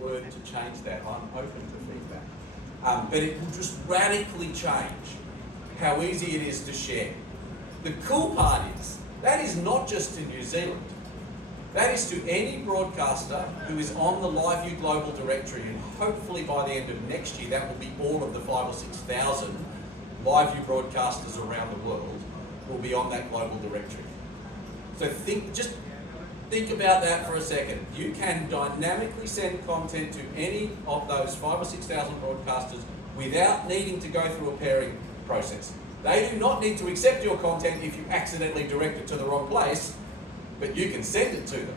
word to change that. I'm open to feedback. But it will just radically change how easy it is to share. The cool part is, that is not just to New Zealand. That is to any broadcaster who is on the LiveView Global Directory, and hopefully by the end of next year, that will be all of the 5,000 or 6,000 LiveView broadcasters around the world will be on that global directory. So just think about that for a second. You can dynamically send content to any of those 5,000 or 6,000 broadcasters without needing to go through a pairing process. They do not need to accept your content if you accidentally direct it to the wrong place, but you can send it to them.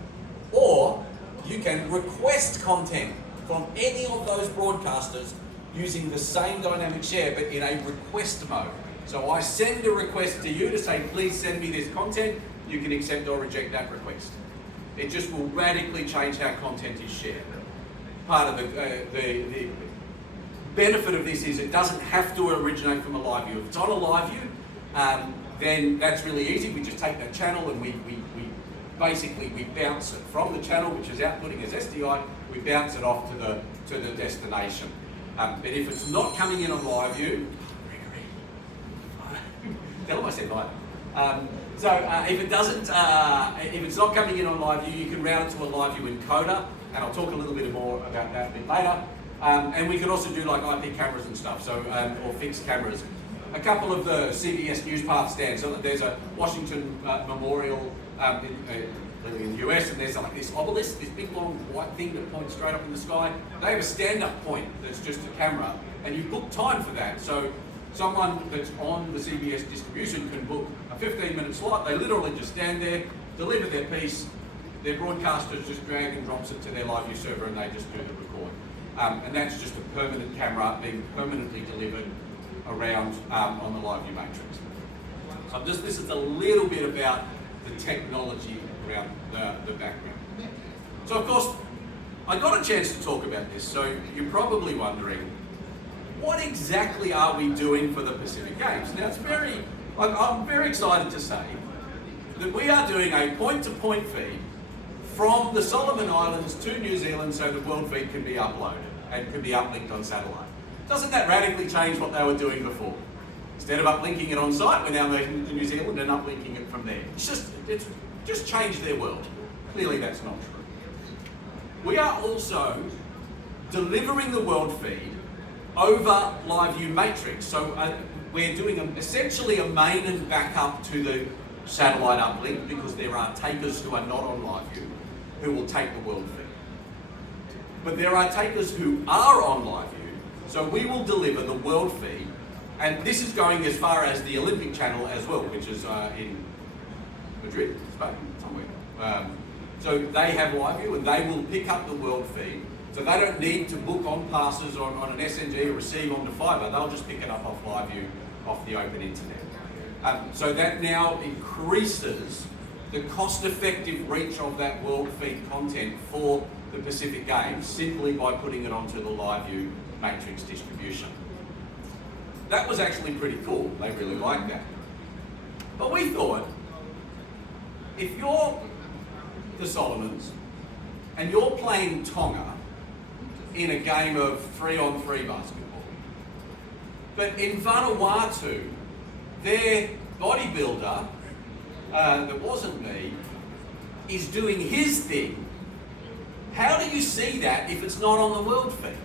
Or you can request content from any of those broadcasters using the same dynamic share, but in a request mode. So I send a request to you to say, please send me this content. You can accept or reject that request. It just will radically change how content is shared. Part of the benefit of this is it doesn't have to originate from a live view. If it's on a live view, then that's really easy. We just take that channel and we basically bounce it from the channel, which is outputting as SDI, we bounce it off to the destination. But if it's not coming in on live view, tell them I said live. If it's not coming in on live view, you can route it to a live view encoder, and I'll talk a little bit more about that a bit later. And we can also do like IP cameras and stuff, or fixed cameras. A couple of the CBS News Path stands. So there's a Washington Memorial in the US, and there's like this obelisk, this big long white thing that points straight up in the sky. They have a stand-up point that's just a camera, and you book time for that. So someone that's on the CBS distribution can book a 15-minute slot. They literally just stand there, deliver their piece. Their broadcasters just drag and drops it to their live view server, and they just do the record. And that's just a permanent camera being permanently delivered around on the live view matrix. So this is a little bit about the technology around the background. So of course, I got a chance to talk about this, so you're probably wondering, what exactly are we doing for the Pacific Games? Now I'm very excited to say that we are doing a point-to-point feed from the Solomon Islands to New Zealand so the world feed can be uploaded and can be uplinked on satellite. Doesn't that radically change what they were doing before? Instead of uplinking it on site, we're now moving to New Zealand and uplinking it from there. It's just changed their world. Clearly that's not true. We are also delivering the world feed over LiveView Matrix. So we're doing essentially a main and backup to the satellite uplink, because there are takers who are not on LiveView who will take the world feed. But there are takers who are on LiveView, so we will deliver the world feed, and this is going as far as the Olympic channel as well, which is in Madrid, Spain, somewhere. So they have LiveView and they will pick up the world feed, so they don't need to book on passes on an SNG or receive onto fibre. They'll just pick it up off LiveView, off the open internet. So that now increases the cost-effective reach of that world feed content for the Pacific Games simply by putting it onto the LiveView Matrix distribution. That was actually pretty cool. They really liked that. But we thought, if you're the Solomons and you're playing Tonga in a game of 3-on-3 basketball, but in Vanuatu, their bodybuilder, that wasn't me, is doing his thing, how do you see that if it's not on the world feed?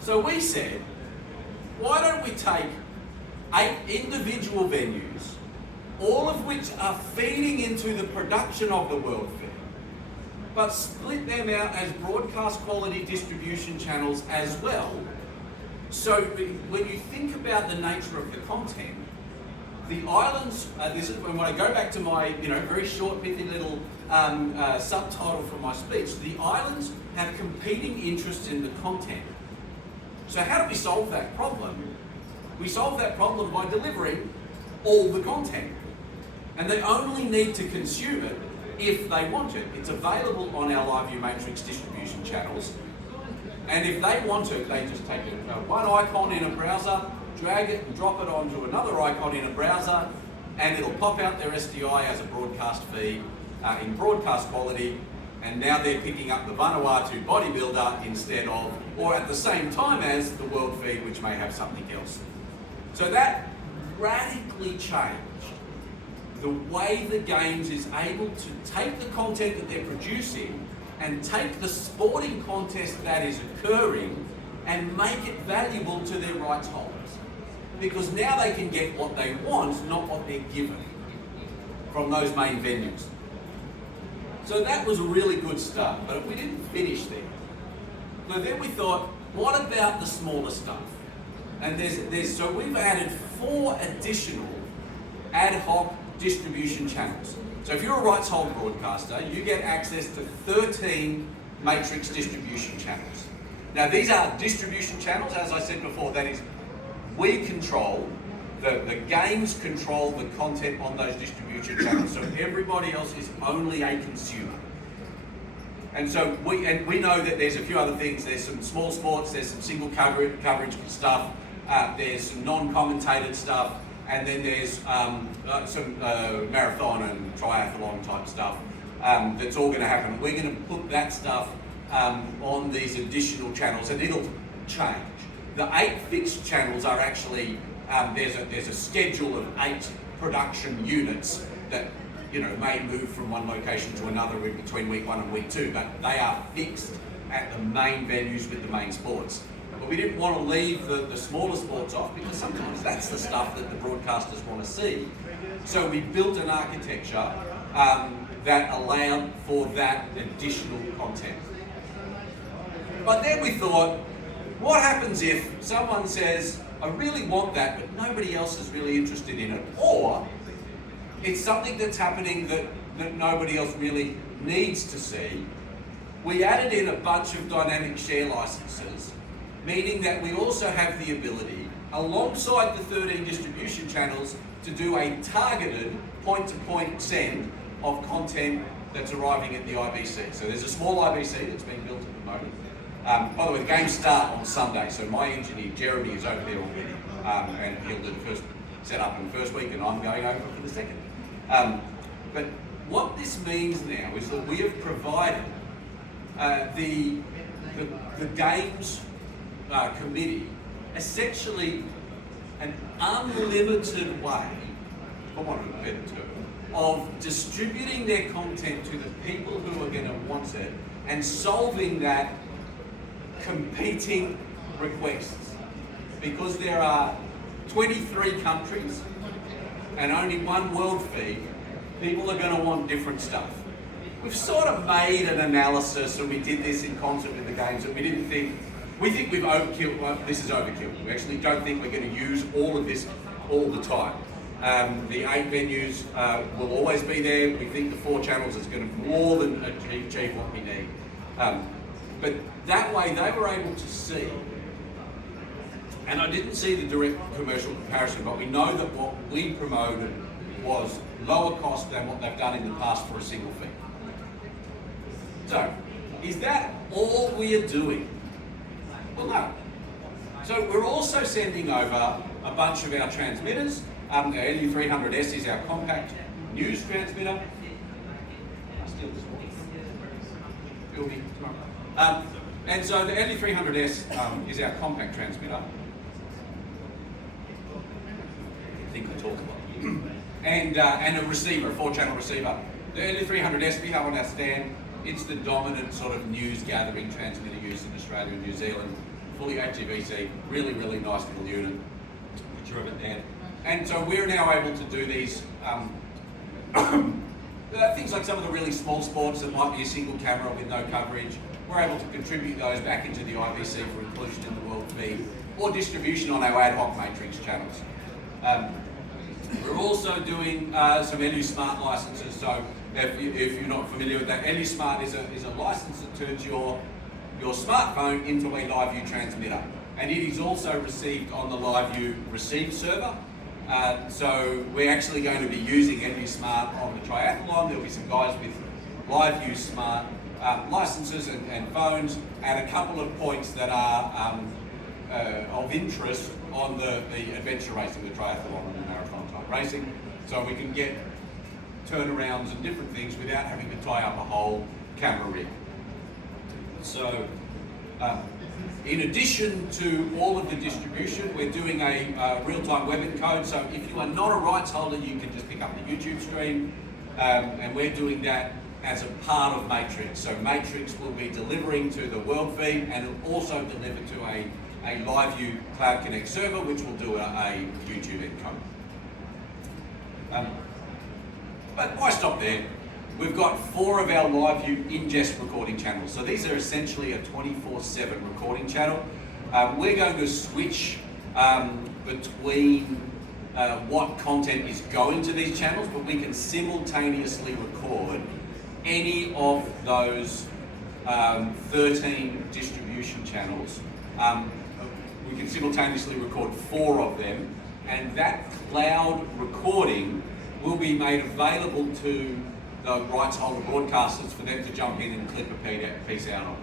So we said, why don't we take 8 individual venues, all of which are feeding into the production of the world feed, but split them out as broadcast quality distribution channels as well. So when you think about the nature of the content, the islands, this is when I go back to my very short, pithy little subtitle from my speech, the islands have competing interests in the content. So how do we solve that problem? We solve that problem by delivering all the content. And they only need to consume it if they want it. It's available on our LiveView Matrix distribution channels. And if they want it, they just take one icon in a browser, drag it and drop it onto another icon in a browser, and it'll pop out their SDI as a broadcast feed in broadcast quality, and now they're picking up the Vanuatu bodybuilder instead of, or at the same time as, the world feed, which may have something else. So that radically changed the way the Games is able to take the content that they're producing and take the sporting contest that is occurring and make it valuable to their rights holders. Because now they can get what they want, not what they're given from those main venues. So that was a really good start, but we didn't finish there. So then we thought, what about the smaller stuff? And so we've added 4 additional ad hoc distribution channels. So if you're a rights holder broadcaster, you get access to 13 matrix distribution channels. Now these are distribution channels, as I said before, that is, we control, the Games control the content on those distribution channels, so everybody else is only a consumer. And so we know that there's a few other things. There's some small sports, there's some single coverage stuff, there's some non-commentated stuff, and then there's some marathon and triathlon type stuff that's all going to happen. We're going to put that stuff on these additional channels, and it'll change. The 8 fixed channels are actually, there's a schedule of 8 production units that may move from one location to another in between week 1 and week 2, but they are fixed at the main venues with the main sports. But we didn't want to leave the smaller sports off, because sometimes that's the stuff that the broadcasters want to see. So we built an architecture that allowed for that additional content. But then we thought, what happens if someone says, I really want that, but nobody else is really interested in it? Or it's something that's happening that nobody else really needs to see. We added in a bunch of dynamic share licenses, meaning that we also have the ability, alongside the 13 distribution channels, to do a targeted point-to-point send of content that's arriving at the IBC. So there's a small IBC that's being built at the moment. By the way, the Games start on Sunday, so my engineer, Jeremy, is over there already, and he'll do the first setup in the first week, and I'm going over for the second. But what this means now is that we have provided the Games committee essentially an unlimited way, for want of a better term, of distributing their content to the people who are going to want it and solving that competing requests. Because there are 23 countries and only one world feed, people are going to want different stuff. We've sort of made an analysis, and we did this in concert with the Games, and we think we've overkill. Well, this is overkill. We actually don't think we're going to use all of this all the time. The 8 venues will always be there. We think the 4 channels is going to more than achieve what we need. But that way they were able to see, and I didn't see the direct commercial comparison, but we know that what we promoted was lower cost than what they've done in the past for a single fee. So, is that all we are doing? Well, no. So we're also sending over a bunch of our transmitters. The LU300S is our compact news transmitter. Will be tomorrow. And so the LU300S is our compact transmitter. I think I talk a lot. And a receiver, a 4-channel receiver. The LU300S we have on our stand. It's the dominant sort of news gathering transmitter used in Australia and New Zealand. Fully HGVC, really, really nice little unit. Picture of it there. And so we're now able to do these things like some of the really small sports that might be a single camera with no coverage. We're able to contribute those back into the IBC for inclusion in the world feed, or distribution on our ad hoc matrix channels. We're also doing some LU Smart licenses. So if you're not familiar with that, LU Smart is a license that turns your smartphone into a LiveView transmitter, and it is also received on the LiveView receive server. So we're actually going to be using LU Smart on the triathlon. There'll be some guys with LiveView Smart licenses and phones, and a couple of points that are of interest on the adventure racing, the triathlon and the marathon type racing. So we can get turnarounds and different things without having to tie up a whole camera rig. So, in addition to all of the distribution, we're doing a real-time web encode. So if you are not a rights holder, you can just pick up the YouTube stream, and we're doing that as a part of Matrix. So Matrix will be delivering to the world feed, and it'll also deliver to a LiveView Cloud Connect server, which will do a YouTube encode. But why stop there? We've got 4 of our LiveView ingest recording channels. So these are essentially a 24/7 recording channel. We're going to switch between what content is going to these channels, but we can simultaneously record any of those 13 distribution channels. We can simultaneously record 4 of them, and that cloud recording will be made available to the rights holder broadcasters for them to jump in and clip a piece out of.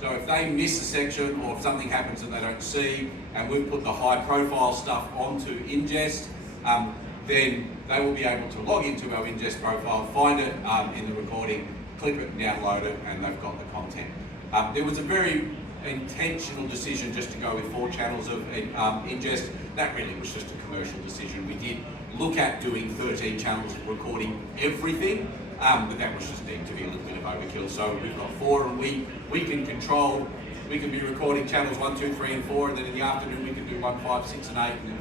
So if they miss a section, or if something happens that they don't see, and we've put the high profile stuff onto ingest, then they will be able to log into our ingest profile, find it in the recording, clip it, download it, and they've got the content. There was a very intentional decision just to go with 4 channels of ingest. That really was just a commercial decision. We did look at doing 13 channels of recording everything, but that was just deemed to be a little bit of overkill. So we've got 4, and we can control. We can be recording channels 1, 2, 3, and 4, and then in the afternoon we can do 1, 5, 6, and 8. And then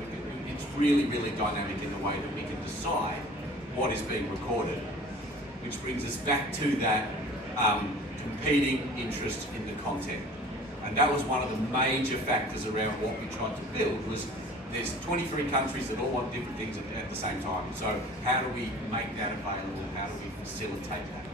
it's really, really dynamic in the way that we can decide what is being recorded, which brings us back to that competing interest in the content. And that was one of the major factors around what we tried to build. Was there's 23 countries that all want different things at the same time. So how do we make that available? How do we facilitate that?